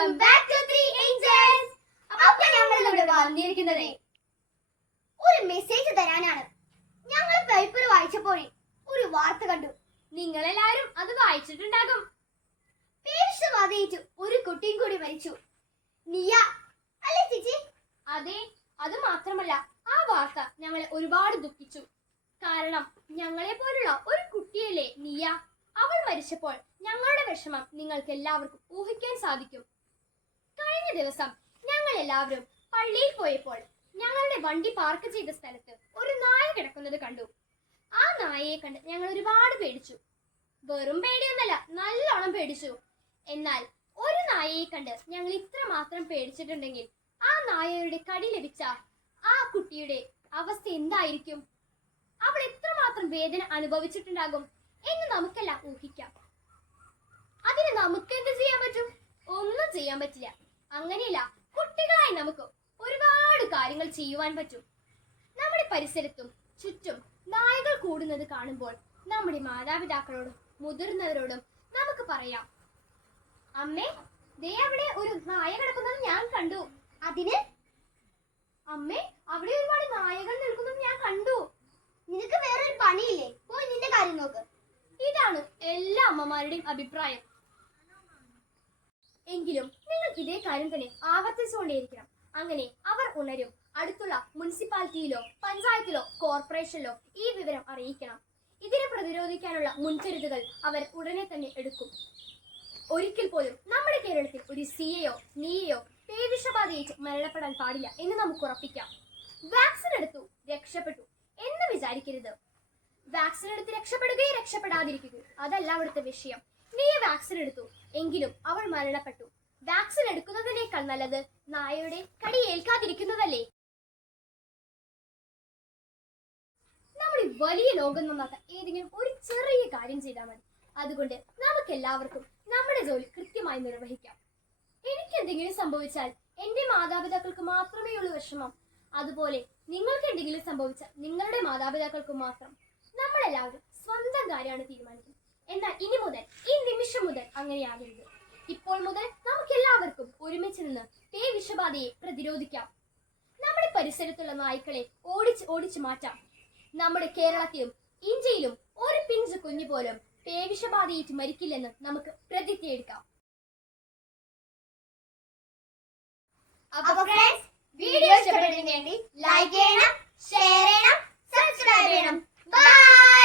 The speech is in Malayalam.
Welcome back to three angels. അപ്പോൾ ഞങ്ങൾ ഇവിടെ വന്നിരിക്കുന്നത് ഒരു മെസ്സേജ് തരാനാണ്. ഞങ്ങൾ പേപ്പർ വായിച്ചപ്പോൾ ഒരു വാർത്ത കണ്ടു. നിങ്ങൾ എല്ലാവരും അത് വായിച്ചിട്ടുണ്ടാകും. പേവിഷബാധയേറ്റ് ഒരു കുട്ടിയും കൂടി മരിച്ചു. നിയ അല്ലേ ചേച്ചി? അതെ, അത് മാത്രമല്ല ആ വാർത്ത ഞങ്ങളെ ഒരുപാട് ദുഃഖിച്ചു. കാരണം ഞങ്ങളെ പോലുള്ള ഒരു കുട്ടിയല്ലേ നിയ. അവൾ മരിച്ചപ്പോൾ ഞങ്ങളുടെ വിഷമം നിങ്ങൾക്ക് എല്ലാവർക്കും ഊഹിക്കാൻ സാധിക്കും. കഴിഞ്ഞ ദിവസം ഞങ്ങൾ എല്ലാവരും പള്ളിയിൽ പോയപ്പോൾ ഞങ്ങളുടെ വണ്ടി പാർക്ക് ചെയ്ത സ്ഥലത്ത് ഒരു നായ കിടക്കുന്നത് കണ്ടു. ആ നായയെ കണ്ട് ഞങ്ങൾ ഒരുപാട് പേടിച്ചു. വെറും പേടിയൊന്നല്ല, നല്ലോണം പേടിച്ചു. എന്നാൽ ഒരു നായയെ കണ്ട് ഞങ്ങൾ ഇത്ര മാത്രം പേടിച്ചിട്ടുണ്ടെങ്കിൽ ആ നായയുടെ കടി ലഭിച്ച ആ കുട്ടിയുടെ അവസ്ഥ എന്തായിരിക്കും? അവൾ എത്രമാത്രം വേദന അനുഭവിച്ചിട്ടുണ്ടാകും എന്ന് നമുക്കെല്ലാം ഊഹിക്കാം. അതിന് നമുക്ക് എന്ത് ചെയ്യാൻ പറ്റും? ഒന്നും ചെയ്യാൻ പറ്റില്ല. അങ്ങനെയല്ല, കുട്ടികളായി നമുക്ക് ഒരുപാട് കാര്യങ്ങൾ ചെയ്യുവാൻ പറ്റും. നമ്മുടെ പരിസരത്തും ചുറ്റും നായകൾ കൂടുന്നത് കാണുമ്പോൾ നമ്മുടെ മാതാപിതാക്കളോടും മുതിർന്നവരോടും നമുക്ക് പറയാം, അമ്മേ, ദേ അവിടെ ഒരു നായ കിടക്കുന്നത് ഞാൻ കണ്ടു. അതിന് അമ്മേ, അവിടെ ഒരുപാട് നായകൾ നിൽക്കുന്നത് ഞാൻ കണ്ടു. നിനക്ക് വേറൊരു പണിയില്ലേ? പോയി നിന്റെ കാര്യം നോക്ക്. ഇതാണ് എല്ലാ അമ്മമാരുടെയും അഭിപ്രായം. എങ്കിലും നിങ്ങൾ ഇതേ കാര്യം തന്നെ ആവർത്തിച്ചുകൊണ്ടേയിരിക്കണം. അങ്ങനെ അവർ ഉണരും. അടുത്തുള്ള മുനിസിപ്പാലിറ്റിയിലോ പഞ്ചായത്തിലോ കോർപ്പറേഷനിലോ ഈ വിവരം അറിയിക്കണം. ഇതിനെ പ്രതിരോധിക്കാനുള്ള മുൻകരുതലുകൾ അവർ ഉടനെ തന്നെ എടുക്കും. ഒരിക്കൽ പോലും നമ്മുടെ കേരളത്തിൽ ഒരു സിയെയോ നീയെയോ പേവിഷബാധയേറ്റ് മരണപ്പെടാൻ പാടില്ല എന്ന് നമുക്ക് ഉറപ്പിക്കാം. വാക്സിൻ എടുത്തു രക്ഷപ്പെട്ടു എന്ന് വിചാരിക്കരുത്. വാക്സിൻ എടുത്ത് രക്ഷപ്പെടുകയോ രക്ഷപ്പെടാതിരിക്കുകയോ അതല്ല അവിടുത്തെ വിഷയം. നീ വാക്സിൻ എടുത്തു, എങ്കിലും അവൾ മരണപ്പെട്ടു. വാക്സിൻ എടുക്കുന്നതിനേക്കാൾ നല്ലത് നായയുടെ കടി ഏൽക്കാതിരിക്കുന്നതല്ലേ? നമ്മുടെ വലിയ ലോകം നന്നാക്കാൻ ഏതെങ്കിലും ഒരു ചെറിയ കാര്യം ചെയ്താൽ മതി. അതുകൊണ്ട് നമുക്ക് എല്ലാവർക്കും നമ്മുടെ ജോലി കൃത്യമായി നിർവഹിക്കാം. എനിക്ക് എന്തെങ്കിലും സംഭവിച്ചാൽ എന്റെ മാതാപിതാക്കൾക്ക് മാത്രമേ ഉള്ളൂ വിഷമം. അതുപോലെ നിങ്ങൾക്ക് എന്തെങ്കിലും സംഭവിച്ചാൽ നിങ്ങളുടെ മാതാപിതാക്കൾക്ക് മാത്രം. നമ്മളെല്ലാവരും സ്വന്തം കാര്യമാണ് തീരുമാനിക്കുന്നത്. എന്നാൽ ഇനി മുതൽ, ഈ നിമിഷം മുതൽ അങ്ങനെയാകരുത്. ഇപ്പോൾ മുതൽ നമുക്ക് എല്ലാവർക്കും ഒരുമിച്ച് നിന്ന് പേവിഷബാധയെ പ്രതിരോധിക്കാം. നമ്മുടെ പരിസരത്തുള്ള നായ്ക്കളെ ഓടിച്ചു മാറ്റാം. നമ്മുടെ കേരളത്തിലും ഇന്ത്യയിലും ഒരു പിഞ്ചു കുഞ്ഞു പോലും പേവിഷബാധയേറ്റ് മരിക്കില്ലെന്ന് നമുക്ക് പ്രതിജ്ഞയെടുക്കാം. അപ്പോൾ ഫ്രണ്ട്സ്, വീഡിയോ ഇഷ്ടപ്പെട്ടെങ്കിൽ ലൈക്ക് ചെയ്യണം, ഷെയർ ചെയ്യണം, സബ്സ്ക്രൈബ് ചെയ്യണം. ബൈ.